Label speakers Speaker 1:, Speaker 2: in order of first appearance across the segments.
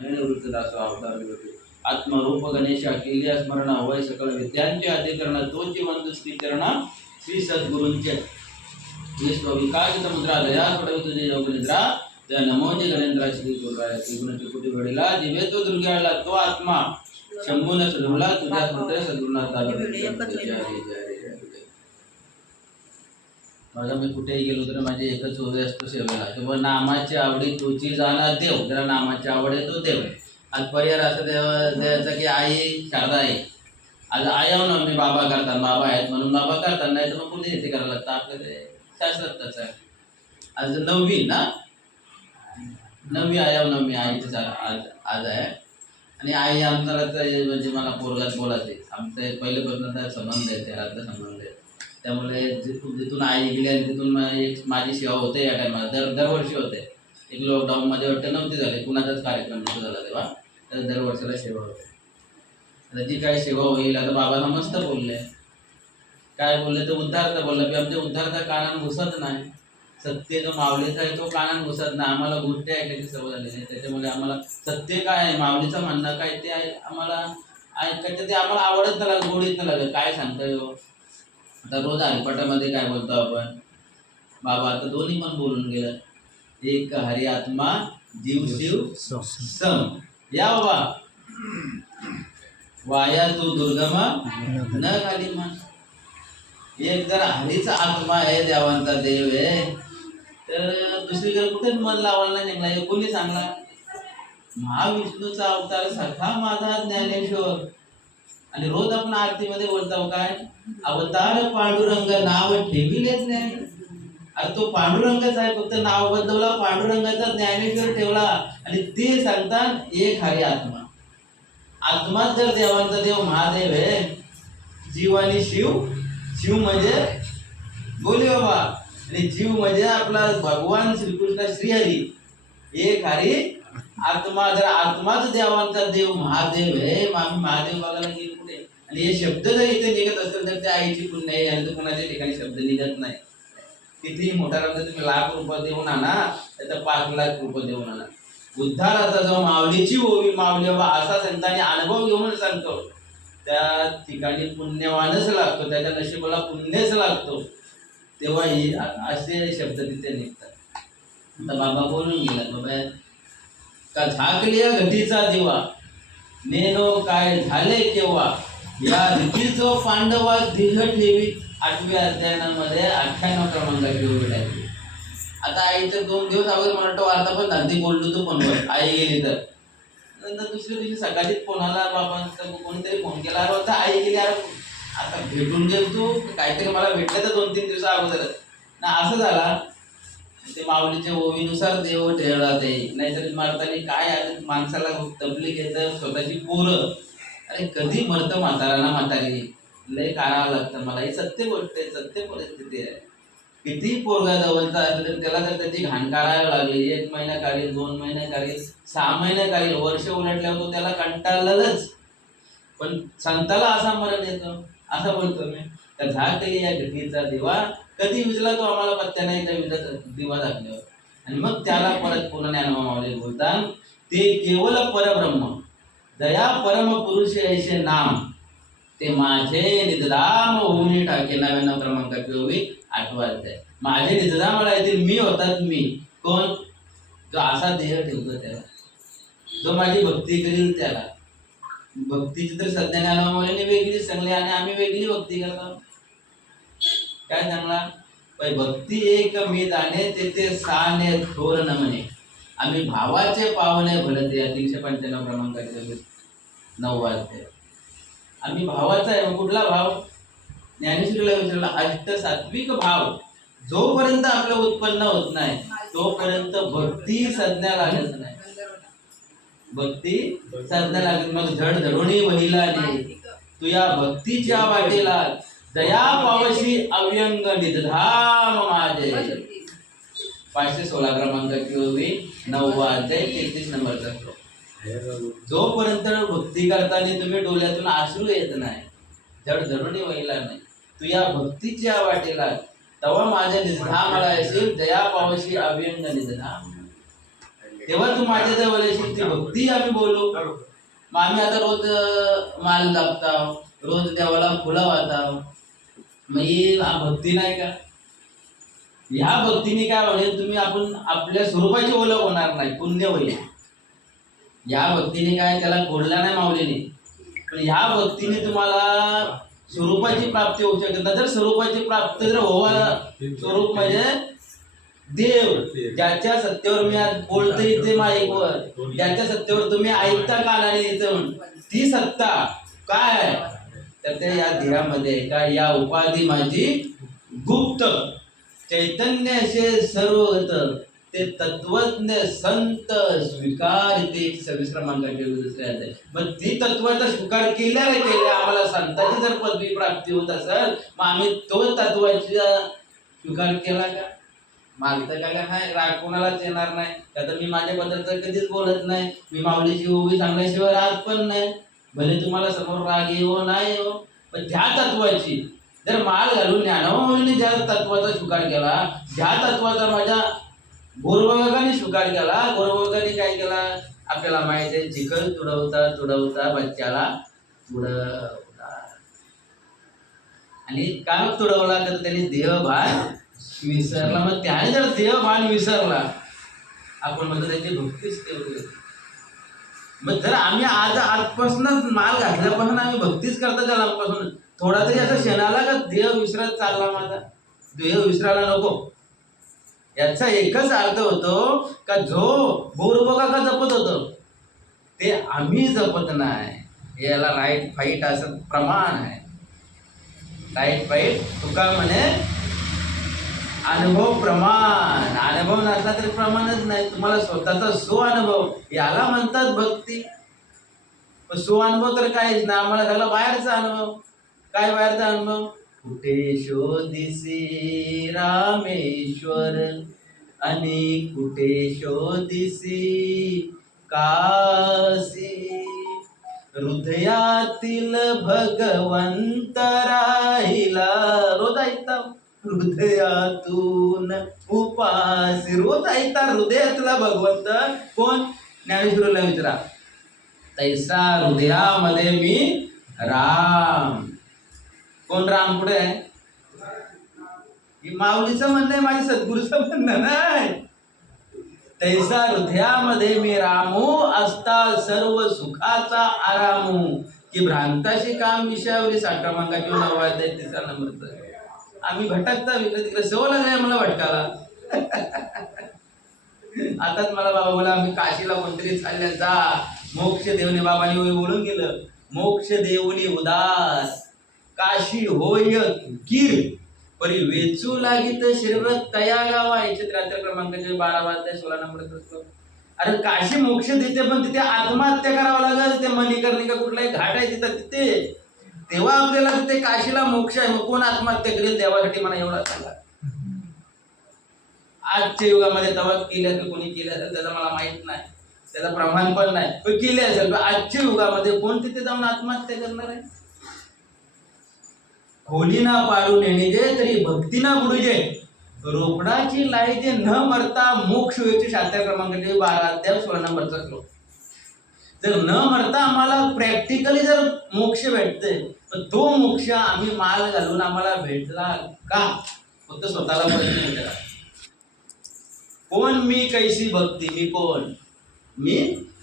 Speaker 1: निवृत्त दास अवतार होते आत्मरूप गणेश केली स्मरण वय सकळ विद्यांचे अधिकरण तोची वंद स्वीकरण श्री सद्गुरूंचे. विकासित मुद्रा दया पडवी तुझे योग निद्रा त्या नमोजी गणेंद्रा श्री गुरुराया त्रिगुण त्रिकुटी घडीला जिवे तो दुर्गाला तो आत्मा. शंभून सदुला तुझ्या मंत्र सद्गुणात माझा मी कुठेही गेलो तर माझी एकच ओवे असतो सेवेला. किंवा नामाची आवडी तुझी जाणार देव. जरा नामाची आवड आहे तो देव आज परिहार असं देवा द्यायचा की आई शारदा आहे. आज आई आहो ना मी बाबा करतात बाबा आहेत म्हणून बाबा करतात नाही तर मग कुठे येते करायला लागतं? आपलं ते शास्त्रच आहे. आज नववी ना? नववी आया नववी आईचं आज आज आहे. आणि आई आमचा तर म्हणजे मला पोरगात बोलायचे आमचे पहिल्यापासून संबंध आहे त्याला संबंध आहे. त्यामुळे जिथून जिथून आई गेली आणि तिथून एक माझी सेवा होते या टायमाला दर दरवर्षी होते. एक लॉकडाऊनमध्ये वाटतं नव्हती झाली. कुणाचाच कार्यक्रम नव्हता झाला तेव्हा. तर दरवर्षाला सेवा होते. आता जी काय सेवा होईल आता बाबांना मस्त बोलले. काय बोलले? तर उद्धारता बोलला. की आमच्या उद्धारता कानान घुसत नाही. सत्य जो माऊलीचा आहे तो कानान घुसत नाही. आम्हाला गोष्टी ऐकायची सवय झालेली आहे. त्याच्यामुळे आम्हाला सत्य काय आहे? माऊलीचं म्हणणं काय? ते आहे आम्हाला ऐकायचं ते आम्हाला आवडत नाही लागलं गोडीत नाही लागलं काय सांगता हो दररोज रोज हरिपाठामध्ये काय बोलतो आपण? बाबा आता दोन्ही पण बोलून गेलं. एक हरी आत्मा जीव शिव सम. या बाबा. वाया तू दुर्गम न खाली मन एक जर हरीचा आत्मा आहे देवांचा देव आहे तर दुसरीकडे कुठे मन लावायला नाही निघला हे कोणी सांगला महाविष्णूचा अवतार सखा माझा ज्ञानेश्वर. आणि रोज आपण आरतीमध्ये बोलताव काय? अवतार पांडुरंग नाव ठेविलेच नाही. अरे तो पांडुरंगच आहे फक्त नाव बदलवला पांडुरंगाचा ज्ञानेश्वर ठेवला आणि ते सांगतात एक हरी आत्मा. आत्माच जर देवांचा देव महादेव आहे जीव आणि शिव शिव म्हणजे बोली बाबा. आणि जीव म्हणजे आपला भगवान श्रीकृष्ण श्रीहरी. एक हरी आत्मा. जर आत्माच देवांचा देव महादेव आहे आम्ही महादेव बघायला गेलो आणि हे शब्द जर इथे निघत असेल तर त्या आईची पुण्य नाही आणि कोणाच्या ठिकाणी शब्द निघत नाही. कितीही मोठा रंग तुम्ही लाख रुपये देऊन आणा त्याचा पाच लाख रुपये देऊन आणा. उद्धाराचा जो माऊलीची ओवी मावली बाबा असा संतांनी अनुभव घेऊन सांगतो. त्या ठिकाणी पुण्यवानच लागतो त्याच्या नशिबाला पुण्यच लागतो. तेव्हा ही असे शब्द तिथे निघतात. आता बाबा बोलून गेला बाबा का झाकलिया घटीचा दिवा? नेनो काय झाले केव्हा? या रीतीचं पांडवा दीर्घ ठेवी आठव्या अध्यायामध्ये अठ्ठ्याण्णव क्रमांकाची ओवी आहे. आता आईचं दोन दिवस अगोदर म्हणतो वार्ता पण धंदी बोललो तो फोनवर. आई गेली तर. नंतर दुसऱ्या दिवशी सकाळीच फोन आला बाबा कोणीतरी फोन केला अरे होता आई गेली अरे आता भेटून गेल तू काहीतरी मला भेटलं तर दोन तीन दिवसा अगोदरच. ना असं झाला. ते माऊलीच्या ओवीनुसार देव ठेवला ते. नाहीतर मारताना काय आलं माणसाला तबली घेतं स्वतःची पोरं. अरे कधी मरतं म्हातारा ना म्हातारी? लय काढावं लागतं. मला ही सत्य गोष्ट आहे सत्य परिस्थिती आहे. किती पोरगा जवळचा असला त्याला जर त्याची घाण काढायला लागली. एक महिना काढील दोन महिने काढील सहा महिने काढील. वर्ष उलटल्यावर तो त्याला कंटाळलंच. पण संताला असा मरण येतो. असं बोलतो मी. त्या झाकली या घटीचा दिवा. कधी विजला तो आम्हाला पत्त्या नाही त्या विजाचा दिवा लागल्यावर आणि मग त्याला परत पुन्हा ज्ञानोबा बोलतात ते केवळ परब्रह्म. दया परम पुरुष ऐसे नाम। ते माझे निजधाम होऊन टाके नव्याण्णव क्रमांकाची ओवी आठवा आहे. माझे निजधाम येतील मी होतात मी. कोण? जो असा देह ठेवतो त्याला. जो माझी भक्ती करील त्याला. भक्तीची तर सध्या ज्ञानामुळे वेगळी सांगली आणि आम्ही वेगळी भक्ती करतो. काय सांगला? भक्ती एक मी जाणे तेथे साने थोर न म्हणे. आम्ही भावाचे पावणे भरते या तीनशे पंच्याण्णव क्रमांकाचे नऊ वाजते आम्ही भावाचा आहे मग कुठला भाव? ज्ञानेश्वरीला विचारला अष्ट सात्विक भाव. जोपर्यंत आपलं उत्पन्न होत नाही तोपर्यंत भक्ती संज्ञा लागत नाही. भक्ती संज्ञा लागत मग झड झडोणी वहिला तुया भक्तीच्या वाटेला दया पावशी अव्यंग निधाम माझे. पाचशे सोळा क्रमांकाची ओवी नववा अध्याय तेहतीस नंबरचा श्लोक. जोपर्यंत भक्ती करताना तुम्ही डोळ्यातून आसरू येत नाही जड धरून वहिला नाही तू या भक्तीच्या वाटेला तेव्हा माझ्या मला असेल दया पावशी अव्यंग निधना. तेव्हा तू माझ्या जवळ येशील ती भक्ती आम्ही बोलू. मग आम्ही आता रोज माल दाबताव रोज देवाला फुलं वाहताव. मग ही भक्ती नाही का? ह्या भक्तीने काय होईल तुम्ही आपण आपल्या स्वरूपाची ओळख होणार नाही पुण्य होईल. या भक्तीने काय त्याला कोडला नाही मावलेली पण ह्या भक्तीने तुम्हाला स्वरूपाची प्राप्ती होऊ शकते ना जर स्वरूपाची प्राप्ती जर व्हावा स्वरूप म्हणजे देव ज्याच्या सत्तेवर मी आज बोलतोय ते माईकवर ज्याच्या सत्तेवर तुम्ही ऐकता कानाने इथून ती सत्ता काय? आहे तर ते या ध्येयामध्ये का या उपाधी माझी गुप्त. चैतन्य असे सर्व होतं ते तत्वज्ञ संत स्वीकार ते सव्वीस क्रमांकाचे दुसऱ्या मग ती तत्वाचा स्वीकार केल्या केल्या आम्हाला संताची जर पदवी प्राप्ती होत असेल मग आम्ही तो तत्वाचा स्वीकार केला का? मागतं का का नाही? राग कोणालाच येणार नाही. आता मी माझ्याबद्दल तर कधीच बोलत नाही. मी माऊलीची उभी सांगण्याशिवाय राग पण नाही. भले तुम्हाला समोर राग येऊ नाही हो पण त्या तत्वाची जर माल घालून ज्ञानमाऊलीने ज्या तत्वाचा स्वीकार केला ज्या तत्वाचा माझ्या गोरवर्गाने स्वीकार केला गोरवर्गाने काय केला? आपल्याला माहिती आहे चिखल तुडवता तुडवता बच्च्याला तुडवला आणि काय तुडवला? तर त्याने देहभान विसरला. मग त्याने जर देहभान विसरला आपण म्हणतो त्याची भक्तीच तेवढी मग जर आम्ही आज आजपासूनच माल घातल्यापासून आम्ही भक्तीच करता त्या लहानपासून थोडा तरी असं क्षणाला का देह विसरत चालला माझा? देह विसरायला नको. याचा एकच अर्थ होतो का जो भूरूपका का जपत होतो ते आम्ही जपत नाही. याला राईट फाईट असं प्रमाण आहे. राईट फाईट तुका म्हणे अनुभव प्रमाण. अनुभव नसला तरी प्रमाणच नाही. तुम्हाला स्वतःचा सुअनुभव अनुभव याला म्हणतात भक्ती. पण अनुभव तर काहीच नाही. आम्हाला झाला बाहेरचा अनुभव. काय बाहेरचा मग? कुठे शोधिसी रामेश्वर? आणि कुठे शोधिसी काशी? हृदयातील भगवंत राहिला. रोज ऐकता हृदयातून उपासी. रोज ऐकता हृदयातला भगवंत कोण? ज्ञानेश्वरला विचारा. तैसा हृदयामध्ये मी राम. कोण राम कुठे आहे? माऊलीचं म्हणणं आहे माझ्या सद्गुरूचं म्हणणं नाही. तैसा हृदयामध्ये मी रामू असता सर्व सुखाचा आरामू. की भ्रांताशी काम विषयावरी साठ क्रमांकाची नवा आहे तिसरा नंबरचं आम्ही भटकता विकत तिकडे. सवय लागली मला भटकाला आताच मला बाबा बोला आम्ही काशीला कोणतरी चालल्या जा. मोक्ष देवने बाबांनी बोलून गेलं. मोक्ष देवनी उदास. काशी होय कीर परी वेचू लागित शिरव्रत तया गावा याचे त्र्याहत्तर क्रमांकाचे बारा वाजता सोळा नंबर असतो अरे काशी मोक्ष देते पण तिथे आत्महत्या करावं लागेल. ते मणिकर्णिका कुठलाही घाट आहे तिथं तिथे. तेव्हा आपल्याला तिथे काशीला मोक्ष आहे. मग कोण आत्महत्या करेल? देवासाठी मला एवढा सांगा आजच्या युगामध्ये तवा केल्या तर कोणी केल्या तर त्याचं मला माहीत नाही. त्याचं प्रमाण पण नाही. केले असेल. आजच्या युगामध्ये कोण तिथे जाऊन आत्महत्या करणार आहे? खोलीना पाडून येणे जे तरी भक्तीना बुडूजे. रोपडाची लाईचे न मरता मोक्ष होईचे शास्त्र क्रमांकाचे बारा अध्याय सोळा नंबरचा श्लोक. जर न मरता आम्हाला प्रॅक्टिकली जर मोक्ष भेटते तर तो मोक्ष आम्ही माल घालून आम्हाला भेटला का? फक्त स्वतःला प्रश्न विचारा. कोण मी कैसी भक्ती मी कोण? मी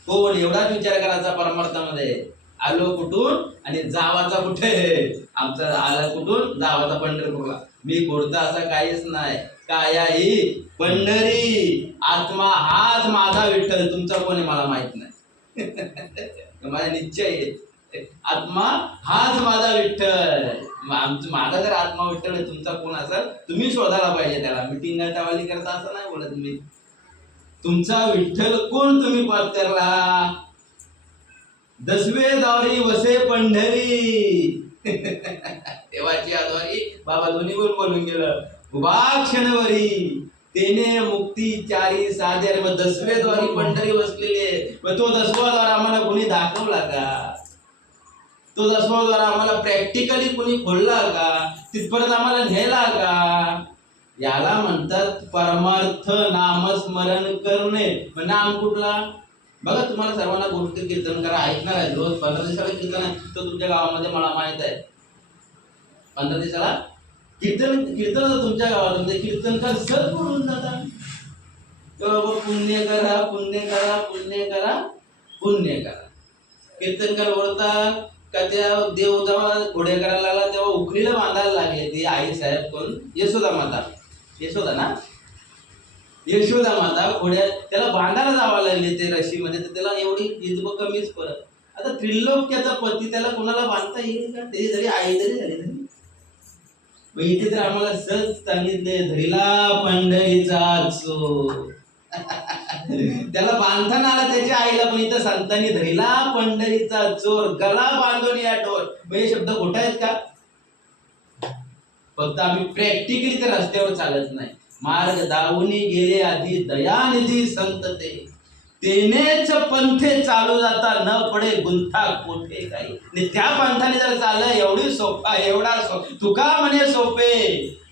Speaker 1: कोण? एवढाच विचार करायचा परमार्थामध्ये. आलो कुठून? आणि जावाचा कुठे? आमचा आला कुठून? जावाचा पंढरपूरला. मी कोणता असा काहीच नाही. कायाही. पंढरी. आत्मा हाच माझा विठ्ठल. तुमचा कोण आहे मला माहीत नाही. माझा निश्चय आहे. आत्मा हाच माझा विठ्ठल. आमचं माझा जर आत्मा विठ्ठल तुमचा कोण असेल तुम्ही शोधायला पाहिजे त्याला. मिटिंग टावाली करता असं नाही बोलत मी. तुमचा विठ्ठल कोण तुम्ही पत्करला दसवे दारी वसे पंढरी. देवाची आद्वारी बाबा दोन्ही बोल बोलून गेलं. उभा क्षणवरी तेने मुक्ती चारी साधे मग दसवे द्वारी पंढरी बसलेली मग तो दसवा द्वार आम्हाला कोणी दाखवला का? तो दसवा द्वार आम्हाला प्रॅक्टिकली कोणी खोलला का? तिथपर्यंत आम्हाला नेला का? याला म्हणतात परमार्थ नामस्मरण करणे. नाम कुठला? बघा तुम्हाला सर्वांना गोष्टी कीर्तन करा ऐकणार आहे. रोज पंधरा दिवसाला कीर्तन आहे. तो तुमच्या गावामध्ये मला माहीत आहे. पंधरा दिवसाला कीर्तन कीर्तन तुमच्या गावामध्ये कीर्तन का सर म्हणून जातात. पुण्य करा पुण्य करा पुण्य करा पुण्य करा. कीर्तनकार ओरतात का त्या देव जेव्हा घोडे करायला लागला तेव्हा उकरीला बांधायला लागले. ती आई साहेब कोण? यशोदा माता. यशोदा ना? यशोदा माता घोड्या त्याला बांधायला जावं लागले ते रशीमध्ये तर त्याला एवढी जिजब कमीच परत. आता त्रिलोक्याचा पती त्याला कोणाला बांधता येईल का? त्याची जरी आई जरी झाली तरी. मग इथे तर आम्हाला सहज सांगितले धरीला पंढरीचा चोर. त्याला बांधताना आला त्याच्या आईला पण इथं सांगताना धरीला पंढरीचा चोर गला बांधून या टोर मग हे शब्द खोटा आहेत का? फक्त आम्ही प्रॅक्टिकली ते रस्त्यावर चालत नाही. मार्ग दावूनी गेले आधी दयानिधी संत ते तेनेच पंथे चालू जाता न पडे गुंथा कोठे काही. त्या पंथाने जर चाललं एवढी सोपा एवढा सो तुका म्हणे सोपे.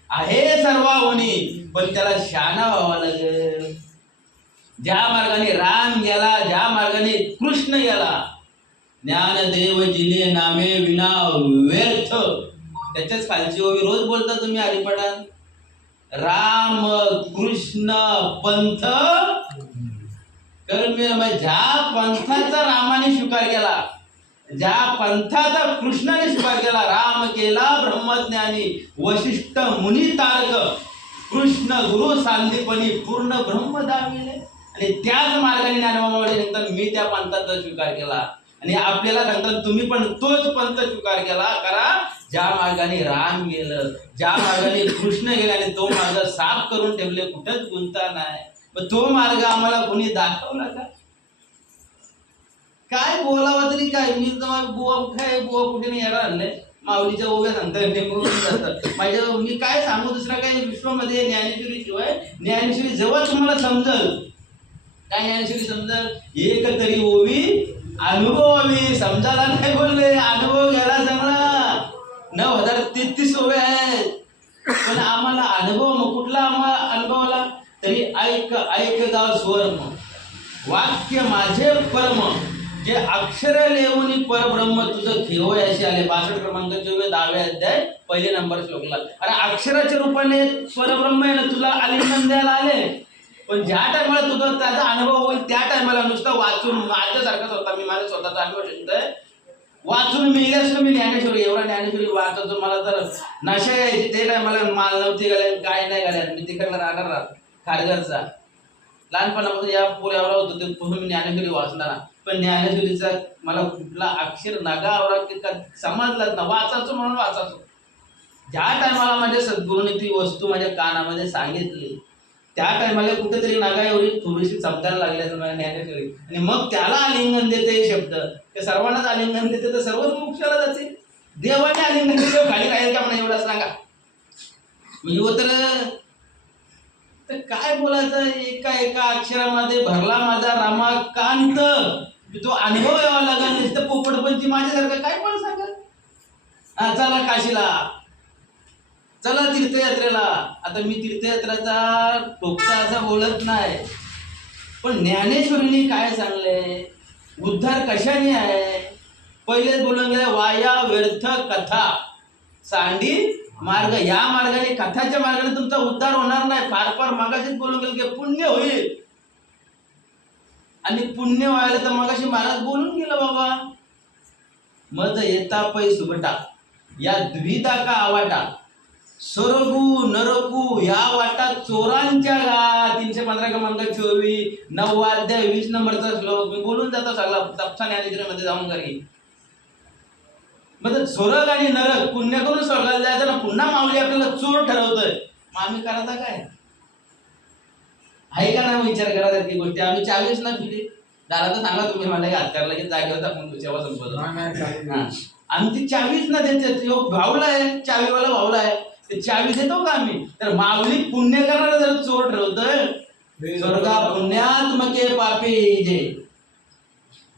Speaker 1: आहे सर्वाहुनी पण त्याला शाना व्हावा लागेल. ज्या मार्गाने राम गेला ज्या मार्गाने कृष्ण गेला ज्ञानदेव जिने नामे विना व्यर्थ. त्याच्याच खालची ओवी रोज बोलता तुम्ही हरिपटात राम कृष्ण पंथ. कर्मी ज्या पंथाचा रामाने स्वीकार केला ज्या पंथाचा कृष्णाने स्वीकार केला राम केला ब्रह्मज्ञानी वशिष्ठ मुनी तारक कृष्ण गुरु सांदीपणी पूर्ण ब्रह्म दाविले आणि त्याच मार्गाने ज्ञानबाबाकडे नंतर मी त्या पंथाचा स्वीकार केला. आणि आपल्याला नंतर तुम्ही पण तोच पंथ स्वीकार केला करा ज्या मार्गाने राम गेलं ज्या मार्गाने कृष्ण गेला आणि तो मार्ग साफ करून ठेवले कुठंच गुंता नाही. मग तो मार्ग आम्हाला कोणी दाखवला का? काय बोलावं तरी काय? मी तर बुवा काय बुवा कुठे नाही? यायला आणलंय. माऊलीच्या ओव्या सांगतात नेमकून जातात माझ्या मी काय सांगू दुसरा काय विश्वामध्ये ज्ञानेश्वरी शिवाय ज्ञानेश्वरी जेव्हा तुम्हाला समजल काय ज्ञानेश्वरी समजल? एक तरी ओवी आम्ही समजायला नाही बोलले अनुभव घ्यायला चांगला नऊ हजार तेहतीस उभे आहेत. पण आम्हाला अनुभव मग कुठला आम्हाला अनुभवाला? तरी ऐक ऐक गाव स्वर्म. वाक्य माझे परम जे अक्षर लेवनी परब्रह्म तुझं घेवयाशी आले. बासष्ट क्रमांक चोवीस दहावे अध्याय पहिले नंबर श्लोकला. अरे अक्षराच्या रूपाने परब्रह्म आहे ना तुला आलिंगन द्यायला आले. पण ज्या टायमाला तुझा त्याचा अनुभव होईल त्या टायमाला नुसतं वाचून माझ्यासारखाच होता मी माझा स्वतःचा अनुभव शिकतोय. वाचून मी असतो मी ज्ञानेश्वरी एवढा ज्ञानेश्वरी वाचतो मला तर नशा यायची. ते मला माल नव्हती घाल्या काय नाही घाल्या मी तिकडला राहणार राहत खारघरचा. लहानपणापासून या पुऱ्यावर होतो ते पूर्ण मी ज्ञानेश्वरी वाचणार. पण ज्ञानेश्वरीचा मला कुठला अक्षर नगा आवरा की का समजलाच ना वाचायचो म्हणून वाचायचो. ज्या टायमाला माझ्या सद्गुरूने ती वस्तू माझ्या कानामध्ये सांगितली त्या टायमाला कुठेतरी नागा एवढी थोडीशी चमकायला लागली माझ्या ज्ञानेश्वरी. आणि मग त्याला आलिंगन देते हे शब्द. ते सर्वांनाच आलिंगन देते तर सर्वच मोक्षाला जाते. देवाने आलिंगन दिले खाली राहील का म्हणा एवढा सांगा. म्हणजे व तर तर काय बोलायचं? एका एका अक्षरामध्ये भरला माझा रामाकांत. तो अनुभव यावा लागेल नुसतं पोपटपंची माझ्यासारखं काय पण सांगा. हा चला काशीला. चला तीर्थयात्रेला. आता मी तीर्थयात्रेचा टोकता असा बोलत नाही. पण ज्ञानेश्वरीने काय सांगले? उद्धार कशाने आहे? पहिलेच बोलून गेले वाया व्यर्थ कथा. सांडी मार्ग. या मार्गाने कथाच्या मार्गाने तुमचा उद्धार होणार नाही. फार फार मागाशीच बोलून गेलं की पुण्य होईल. आणि पुण्य व्हायला तर मगाशी महाराज बोलून गेलं बाबा. मज येता पै सुबटा या द्विधा का आवाटा? सरगू नरकू या वाटा चोरांच्या गा तीनशे पंधरा क्रमांक चोवीस नव्वाध्याय वीस नंबरचा श्लोक. मी बोलून जातो सगळा. तपसा मध्ये जाऊन घरी. मग ते स्वर्ग आणि नरक पुण्य करून स्वर्गाला जायचं ना पुन्हा माऊली आपल्याला चोर ठरवतोय. मग आम्ही करायचा काय? आहे का नाही विचार करायसारखी गोष्टी? आम्ही चावीस ना पिली. दादा तर सांगा तुम्ही मला की हत्यारला की जागेवर संपत हा. आम्ही ती चावीच ना देते. तो भावला आहे. चावीवाला भावला आहे. ते चावी देतो का आम्ही? तर माऊली पुण्य करणार जर चोर ठरवतोय. स्वर्गा पुण्यात्मके पापी जे.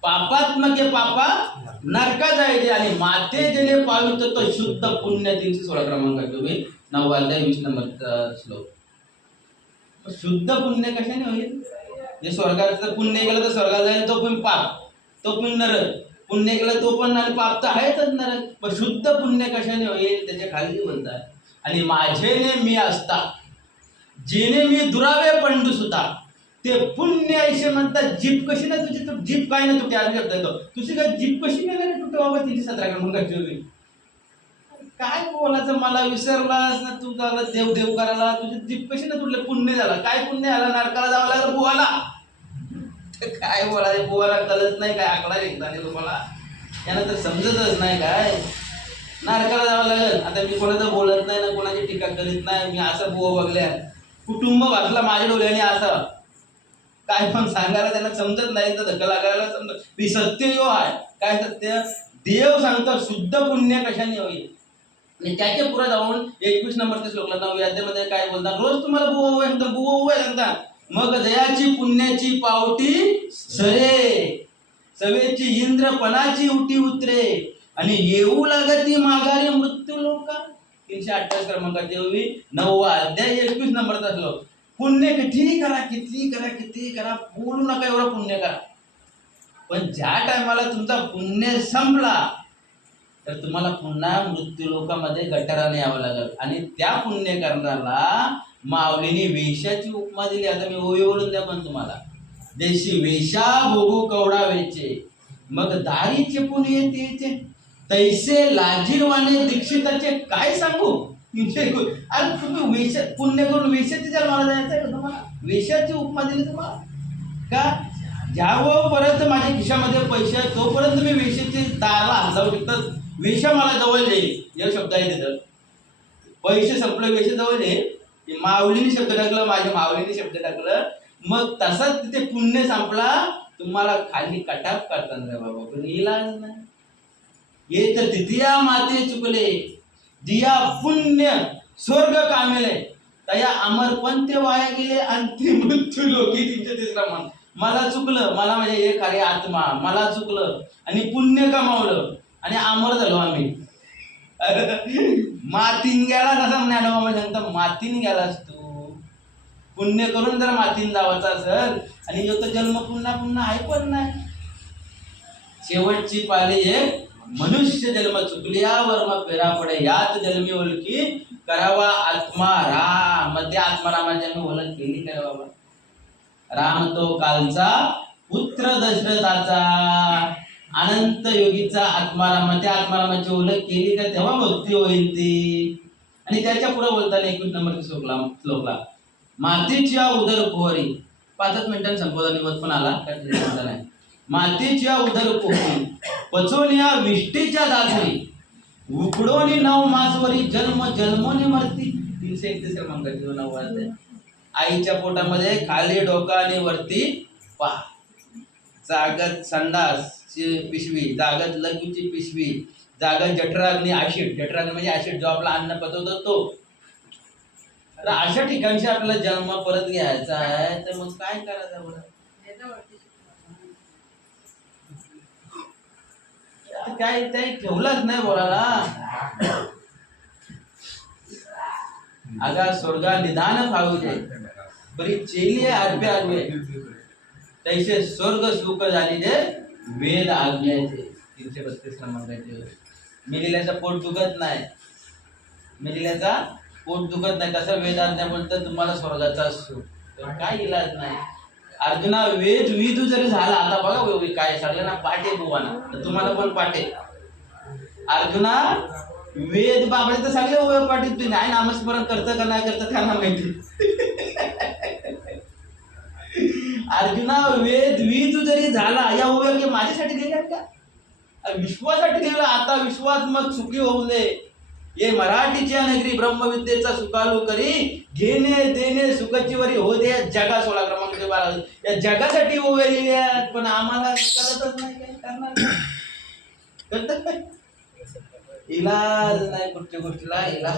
Speaker 1: पापात्मके पापा नरका जायचे आणि माते जेणे पावित तो शुद्ध पुण्य तीनशे सोळा क्रमांक तुम्ही नव्वाध्याय वीस नंबर श्लोक. शुद्ध पुण्य कशाने होईल? जे स्वर्गाचं पुण्य केलं तर स्वर्गाला जाईल तो पण पाप. तो पण नरक. पुण्य केलं तो पण आणि पाप तर आहेतच नरक. पण शुद्ध पुण्य कशाने होईल? त्याच्याखाली बोलतात आणि माझेने मी असता जेने मी दुरावे पंडू सुता ते पुण्य ऐसे म्हणतात जीप कशी ना तुझी तू जीप काय ना तुटे आज शब्द येतो तुझी काय जीप कशी नाही ना तुटे बाबा तिची सतरा क्रमांकाची होईल काय बोलायचं मला विसरलास ना तू झाला देव देव करायला तुझी जीप कशी ना तुटले पुण्य झाला. काय पुण्य आला नारकाला जावं लागलं बुवाला? काय बोलायचं बुवाला कळत नाही काय आकडा लिखता नाही तुम्हाला? यानं तर समजतच नाही काय? नारकाला जावं लागेल. आता मी कोणाचं बोलत नाही ना कोणाची टीका करीत नाही. मी असं बुवा बघल्या. कुटुंब वाचला माझ्या डोळ्याने असं. काय पण सांगायला त्यांना समजत नाही. तर धक्का लागायला समजत. मी सत्य यो आहे. काय सत्य? देव सांगतो शुद्ध पुण्य कशाने होईल? आणि त्याच्या पुढे जाऊन एकवीस नंबरच्या श्लोकला जाऊ याच्यामध्ये काय बोलतात? रोज तुम्हाला बुवा बुवा सांगता बुवा बुवा सांगता मग दयाची पुण्याची पावटी सरे. सवेची इंद्रपणाची उटी उतरे. आणि येऊ लागती माघारी मृत्यू लोक तीनशे अठ्ठावीस क्रमांकाची होवी नववा अध्याय एकवीस नंबरचा श्लोक. पुण्य किती करा किती करा किती करा बोलू नका एवढं पुण्य करा. पण ज्या टायमाला तुमचा पुण्य संपला तर तुम्हाला पुन्हा मृत्यू लोकामध्ये गटाराने यावं लागेल. आणि त्या पुण्य करणाला माऊलीने वेशाची उपमा दिली. आता मी ओळीवरून द्या पण तुम्हाला. देशी वेशा भोगू कवडा वेचे. मग दारीचे पुण्य येते तैसे लाजीरवाने दीक्षिताचे काय सांगू? तीनशे अरे तुम्ही वेश पुण्य करून वेशाची मला जायचं आहे का तुम्हाला? वेशाची उपमा दिली तुम्हाला? का? ज्यापर्यंत माझ्या खिशामध्ये पैसे आहेत तोपर्यंत मी वेशेची दाराला हात शकतात वेशा मला जवळ येईल या शब्द आहे तिथं पैसे संपले वेशे जवळ येईल की माऊलीने शब्द टाकलं माझ्या माऊलीने शब्द टाकलं. मग तसाच तिथे पुण्य संपला. तुम्हाला खाली कटाप करतात रे बाबा. पण इलाज नाही. ये तर माते चुकले. दिया पुण्य स्वर्ग कामेले. तया अमर पंते वाया गेले अंतिम मृत्यू लोकी तीनशे तिसरा मान. मला चुकलं मला म्हणजे हे अरे आत्मा मला चुकलं आणि पुण्य कमावलं आणि अमर झालो आम्ही. मातीन गेला कसा ज्ञानोबा सांगता मातीन गेलास तू. पुण्य करून जर मातीन जावाचा असेल आणि यो जन्म पुन्हा पुन्हा आहे पण नाही. शेवटची पाली एक मनुष्य जन्म चुकल्या वर्म फेरा पडे जन्मी ओळखी करावा आत्मा राम. मध्ये आत्मारामाच्या मी ओळख केली काय बाबा. राम तो कालचा पुत्र दशरथाचा अनंत योगीचा आत्माराम त्या आत्मारामाची ओळख केली का तेव्हा भक्ती होईल ती. आणि त्याच्या पुढे बोलताना एकवीस नंबर श्लोकला श्लोकला मातीच्या उदर पोहरी पाचच मिनिटांनी संपवता निवत पण आला काय नाही मातीच्या उदर पोहरी पचोनिया विष्टीच्या दासरी उकडोनी नव मासवरी जन्म जन्मोनी मरती. तीनशे एकतीस क्रमांकाची नव्वद आहे. आईच्या पोटामध्ये खाली डोका आणि वरती पा. जागत संडास ची पिशवी जागत लघवीची पिशवी जागत जठराग्नी आशिड. जठराग्नी म्हणजे आशिड जो आपला अन्न पचवतो तो. तर अशा ठिकाणची आपला जन्म परत घ्यायचा आहे तर मग काय करायचं बरं? काय ते ठेवलंच नाही बोलायला. अगा स्वर्गा निदान फाळू दे बरी चेली आडवे आडवे तैसे स्वर्ग सुख झाली जे वेद आज्ञाचे. तीनशे बत्तीस नंबर मिलिल्याचं पोट दुखत नाही. मिलिल्याचा पोट दुखत नाही. कसं वेद आज्ञा बोलतं तुम्हाला स्वर्गाचा सुख. तर काय इलाज नाही. अर्जुना वेद विधू जरी झाला आता बघा हो, काय सगळ्यांना पाटे बुवाना. तुम्हाला पण पाटे अर्जुना वेद बाबा तर सगळे ओवे पाटील तुम्ही नाही नामस्मरण करतं का नाही करतं त्यांना माहिती. अर्जुना वेद विधू जरी झाला या हो, उभ्या माझ्यासाठी गेल्या का? विश्वासाठी लिहिलं आता विश्वात मग चुकी होऊ दे. ये मराठीच्या नगरी ब्रह्मविद्येचा सुकालू करी घेणे देणे सुखाची वरी हो दे जगा सोळा क्रमांक बारा या जगासाठी ओव्या आहेत पण आम्हाला कळतच नाही काय करणार. काय? काय? इलाज नाही कुठच्या गोष्टीला इलाज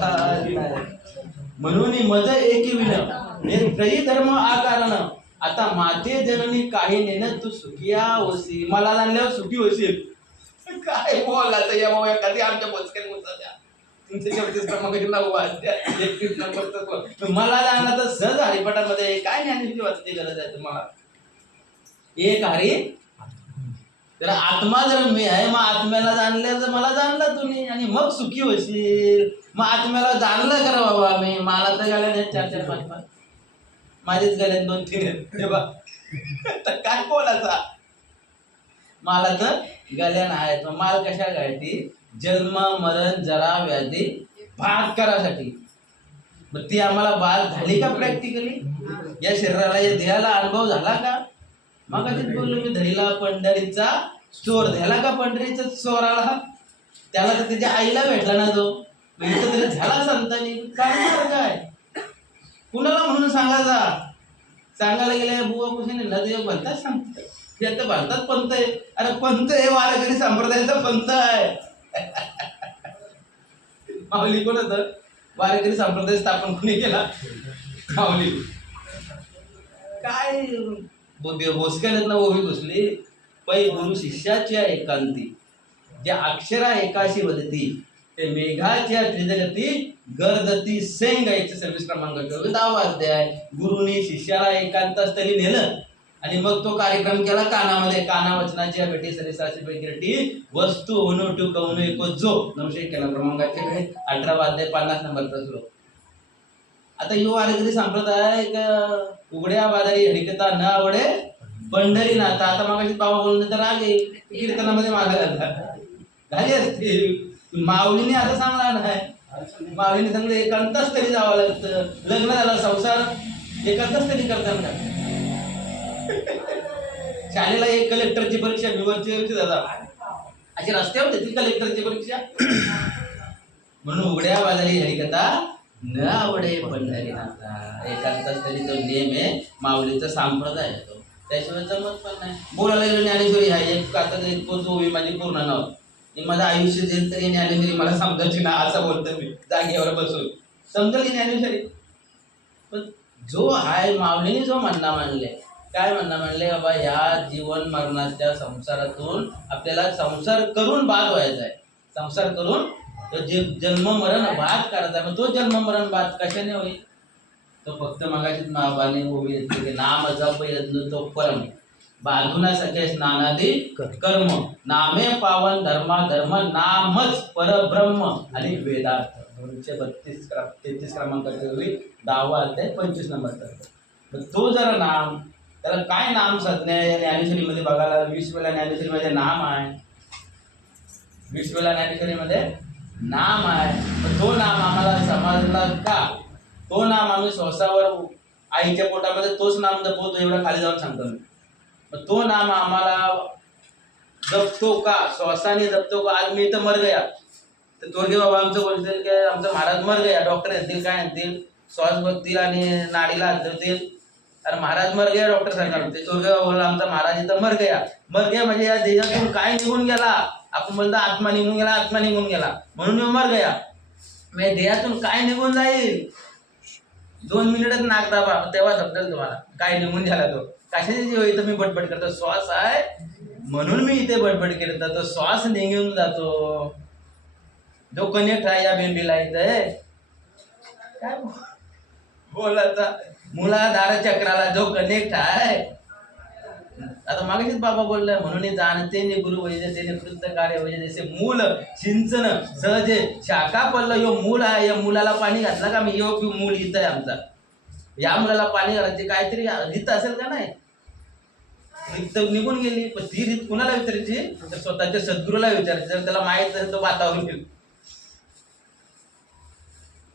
Speaker 1: नाही. म्हणून मज एकी विन हे त्रयी धर्म आकारण. आता माते जननी काही नेन तू सुखिया होसी. मला जाणल्यावर सुखी होशील. काय बोला तर या बाबा एखादी आमच्या बोचक्यात घुसाच्या तुमच्या क्रमांकाची एकतीस मला जाणं तर सहज हरिपाठामध्ये काय ज्ञानेश्वरी वाचते गरज आहे तुम्हाला. एक हरी. तर आत्मा जर मी आहे मग आत्म्याला जाणलं तर मला जाणलं तुम्ही. आणि मग सुखी होशील. मग आत्म्याला जाणलं करा बाबा मी. मला तर गाड्या आहेत चार चार पाच पाच. माझेच गाड्या दोन तीन आहेत. बा तर काय बोलायचा? मला तर गल्यान आहेत. मला माल कशा गायती जन्म मरण जरा व्याधी भाग करासाठी. मग ती आम्हाला बाल झाली का प्रॅक्टिकली या शरीराला या देहाला अनुभव झाला का? मग बोललो मी धरीला पंढरीचा चोर. झाला का पंढरीचा चोराला? त्याला तर त्याच्या आईला भेटला ना तो. मग इथं तरी झाला संतांनी. काय कुणाला म्हणून सांगायचा? सांगायला गेल्या बुवा कुठे नदी भलतात सांगतात हे आता भारतात पंत आहे. अरे पंत हे वारकरी संप्रदायाचा पंत आहे. माऊली कोण होतं. वारकरी संप्रदाय स्थापन कोणी केला? माऊली काय? भोसक्याला ना ओवी घुसली. पै गुरु शिष्याच्या एकांती. ज्या अक्षरा एकाशी वदती ते मेघाच्या त्रिजगती गर्दती सेंग याचे सव्वीस क्रमांक दहावा अध्याय गुरुनी शिष्याला एकांत स्थळी नेलं. आणि मग तो कार्यक्रम केला कानामध्ये काना वचनाची भेटी सरिसाची पैकी वस्तू होणू टू कवणू एको जो नऊशे केला. क्रमांकाचे अठरा वाजले पन्नास नंबरचा श्लोक आता यो वारकरी संप्रदाय उघड्या बाजारी हडिकता न आवडे पंढरी नाता आता मागाशी बाबा बोलून तर राग येईल कीर्तनामध्ये माग घालता झाली असते. माऊलीने आता सांगला नाही माऊलीने सांगलं एकांतच तरी जावं लागतं. लग्न झालं संसार एकांतच तरी करतात का शाळेला एक कलेक्टरची परीक्षा विवरची दादा. अशी रस्त्यावर देतील कलेक्टरची परीक्षा. म्हणून उघड्या बाजारी हरिकथा न आवडे पंढरीनाथा एकांतच तरी तो नियम आहे माऊलीचा संप्रदाय तो. त्याशिवाय जमत पण नाही. बोलायला ज्ञानेश्वरी हा एक आता एक ओवी माझी पूर्ण नाव. माझं आयुष्य देईल तरी ज्ञानेश्वरी मला समजायची ना असं बोलतो मी जागेवर बसून. समजल की ज्ञानेश्वरी? पण जो आहे माऊलीने जो म्हणणं मांडले काय म्हणणं म्हणले बाबा ह्या जीवन मरणाच्या संसारातून आपल्याला संसार करून बाद व्हायचा आहे. संसार करून तो जे जन्म मरण बाद करायचा. मग तो जन्म मरण बाद कशाने होईल? तो फक्त मगाशीच महाबाने उभी येते की नाम जप तो परम बांधुण्यासाठी स्नानादी कर्म. नामे पावन धर्मा धर्म नामच परब्रह्म. आणि वेदार्थ. दोनशे बत्तीस क्र तेहतीस क्रमांकाचे होईल. दहावा अध्याय पंचवीस नंबर तो जरा नाम त्याला काय नाम संज्ञा आहे? या ज्ञानेश्वरीमध्ये बघायला वीस वेळा ज्ञानेश्वरीमध्ये नाम आहे. वीस वेळा ज्ञानेश्वरीमध्ये नाम आहे. पण तो नाम आम्हाला समजला का? तो नाम आम्ही श्वासावर आईच्या पोटामध्ये तोच नाम जपवतो एवढं खाली जाऊन सांगतो मी. मग तो नाम आम्हाला जपतो का? श्वासाने जपतो का? आज मी इथं मर गया. तर दोघे बाबा आमचं बोलतील की आमचा महाराज मर गया. डॉक्टर येतील काय येतील श्वास बघतील आणि नाडीला हात धरतील. अरे महाराज मर गया डॉक्टर सांगणार ते थोरगे बोलला आमचा महाराज इथं मर गया. मर गया म्हणजे या देशातून काय निघून गेला? आपण बोलतो आत्मा निघून गेला आत्मा निघून गेला. म्हणून मी मर गया. म्हणजे देहातून काय निघून जाईल? दोन मिनिटच नाक दाबा तेव्हा समजेल तुम्हाला. काय निघून झाला तो? कशाची जीव इथं मी बटबट करतो? श्वास आहे. म्हणून मी इथे बडबड केलं तो श्वास निघून जातो. जो कनेक्ट आहे या बेंबीला इथे. काय बोलायचा मुलाधार चक्राला जो कनेक्ट आहे आता मागेच बाबा बोललाय म्हणून जाणते ने गुरु वैद्य ते कृत्य कार्य वैद्य जसे मूल सिंचन सहजे शाखा पडलं यो मूल आहे या मुलाला पाणी घातलं का? मी यो मूल इथं आहे आमचा. या मुलाला पाणी घालायचे काहीतरी रीत असेल का नाही? रीत निघून गेली पण ती रीत कुणाला विचारायची? तर स्वतःच्या सद्गुरूला विचारायची जर त्याला माहीत असेल तर वातावरण होईल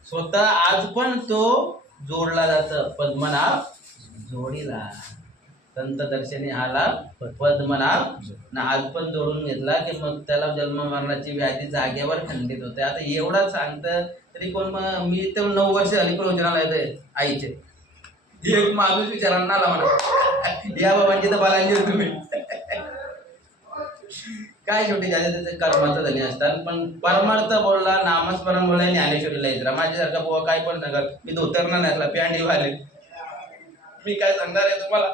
Speaker 1: स्वतः आज पण तो जोडला जातं. पद्मनाभ जोडीला. संतदर्शनी आला पद्मनाभ. ना आज पण जोडून घेतला की मग त्याला जन्म मरणाची व्याधी जागेवर खंडित होते. आता एवढा सांगतं तरी कोण मग मी तर नऊ वर्ष अलीकडे विचारायला येते आईचे. एक माणूस विचारांना आला म्हणा या बाबांची तर बालांची तुम्ही. काय शेवटी ज्याच्या त्याचे कर्माचं धनी असतात पण परमार्थ बोलला नामस्मरण बोलला ज्ञानेश्वरीला इतरा माझ्यासारखा बुवा काय पण सांगा मी धोतरना नाही प्यांडी वाले मी काय सांगणार आहे तुम्हाला?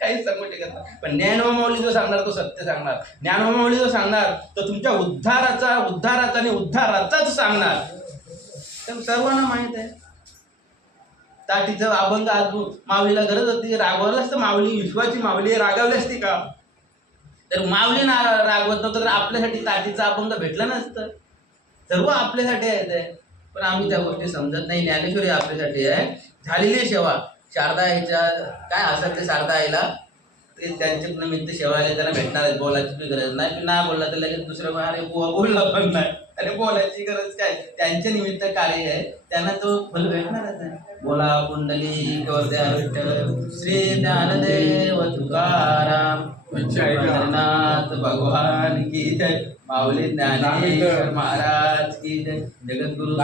Speaker 1: काहीच सांगू शकत नाही. पण ज्ञानमाऊली जो सांगणार तो सत्य सांगणार. ज्ञानमाऊली जो सांगणार तो तुमच्या उद्धाराचा उद्धाराचा आणि उद्धाराचाच सांगणार. तर सर्वांना माहीत आहे. ताटीचं अभंग आज माऊलीला गरज होती रागवलं असतं माऊली विश्वाची माऊली रागावली असती का? तर माऊली ना रागवत नव्हतं तर आपल्यासाठी ताटीचं अभंग भेटलं नसतं. सर्व आपल्यासाठी आहे. ते पण आम्ही त्या गोष्टी समजत नाही. ज्ञानेश्वरी आपल्यासाठी आहे. झालेली सेवा. शारदा याच्या काय असं ते शारदा आईला ते त्यांच्या निमित्त सेवायला त्याला भेटणार बोलायची बी गरज नाही. पण नाही बोलला तर लगेच दुसरं कोण, अरे बुवा बोलला पण नाही. अरे बोलायची गरज काय? त्यांच्या निमित्त कार्य आहे. त्यांना तो फल भेटणारच आहे. बोला कुंडली गोद्या विठ्ठल श्री ज्ञानदेव तुकाराम पंढरीनाथ भगवान की जय। माऊली ज्ञानेश्वर महाराज की जय। जगद्गुरु